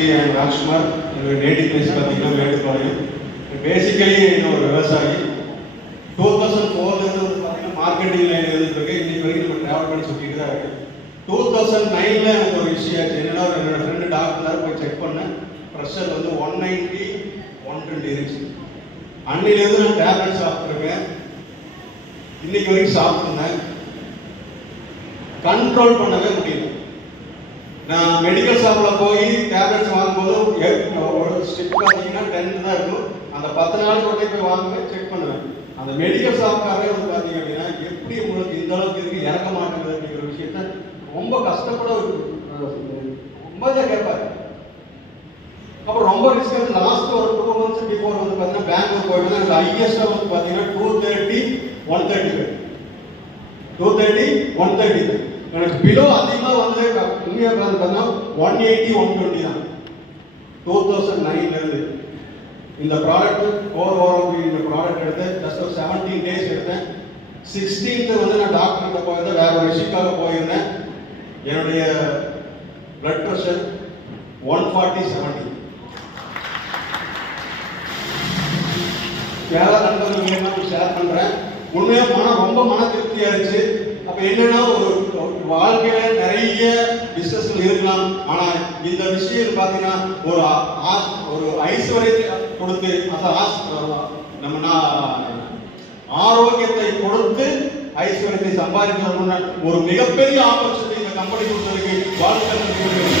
Actually Rajkumar, என்னோட native place பார்த்தீங்கன்னா Mettupalayam. Basically நான் ஒரு விவசாயி. 2004 வந்து பார்த்தீங்கன்னா மார்க்கெட்டிங் லைன் இருந்துருக்கு. இன்னைக்கு வரைக்கும் நம்ம ட்ராவல் பண்ணி சுற்றிட்டு தான் இருக்கு. 2009 எனக்கு ஒரு விஷயம் ஆச்சு. என்னன்னா, என்னோட ஃப்ரெண்டு டாக்டர் போய் செக் பண்ணேன். ப்ரெஷர் வந்து 190 120 இருந்துச்சு. அன்னிலேருந்து நான் டேப்லெட் சாப்பிட்ருக்கேன். இன்னைக்கு வரைக்கும் சாப்பிட்ருந்தேன். கண்ட்ரோல் பண்ணவே முடியல. நான் மெடிக்கல் ஷாப்பில் போய் டேப்லெட்ஸ் வாங்கும்போது ஒரு ஸ்டெப் பார்த்தீங்கன்னா 10 தான் இருக்கும். அந்த 10 நாள் கொண்டே போய் வாங்குவேன், செக் பண்ணுவேன். அந்த மெடிக்கல் ஷாப்காரே வந்து பார்த்தீங்க அப்படின்னா எப்படி உங்களுக்கு இந்த அளவுக்கு இருக்கு இறக்க மாட்டேங்குது அப்படிங்கிற விஷயத்த ரொம்ப கஷ்டப்பட ரொம்ப தான் கேட்பாரு. அப்புறம் ரொம்ப ரிஸ்க் வந்து லாஸ்ட் ஒரு 2 months பிஃபோர் வந்து பார்த்தீங்கன்னா பெங்களூர் போயிட்டு எனக்கு ஹையஸ்டாக வந்து பார்த்தீங்கன்னா 230 130 230 130 எனக்கு பிலோ அதிகமாக வந்து உண்மையாக பார்த்தீங்கன்னா 180 120 தான் 2009 இந்த ப்ராடக்ட் இந்த ப்ராடக்ட் எடுத்து ஜஸ்ட் ஒரு 17 days எடுத்தேன். 16th வந்து நான் டாக்டர்கிட்ட போயிருந்தேன், வேற ஒரு விஷயக்காக போயிருந்தேன். என்னுடைய பிளட் ப்ரெஷர் 140/70. யாராவது நண்பர்கள் வேணும்னா ஷேர் பண்ணுறேன். உண்மையாக ரொம்ப மன திருப்தியாக இருந்துச்சு. அப்போ என்னன்னா, ஒரு வாழ்க்கையில நிறைய பிஸ்னஸ்கள் இருக்கலாம். ஆனால் இந்த விஷயம் பார்த்தீங்கன்னா ஒரு ஐஸ்வர்யத்தை கொடுத்து நம்ம ஆரோக்கியத்தை கொடுத்து ஐஸ்வர்யத்தை சம்பாதிக்கணும்னு ஒரு மிகப்பெரிய ஆப்பர்ச்சுனிட்டி இந்த கம்பெனி கொடுத்ததுக்கு வாழ்க்கை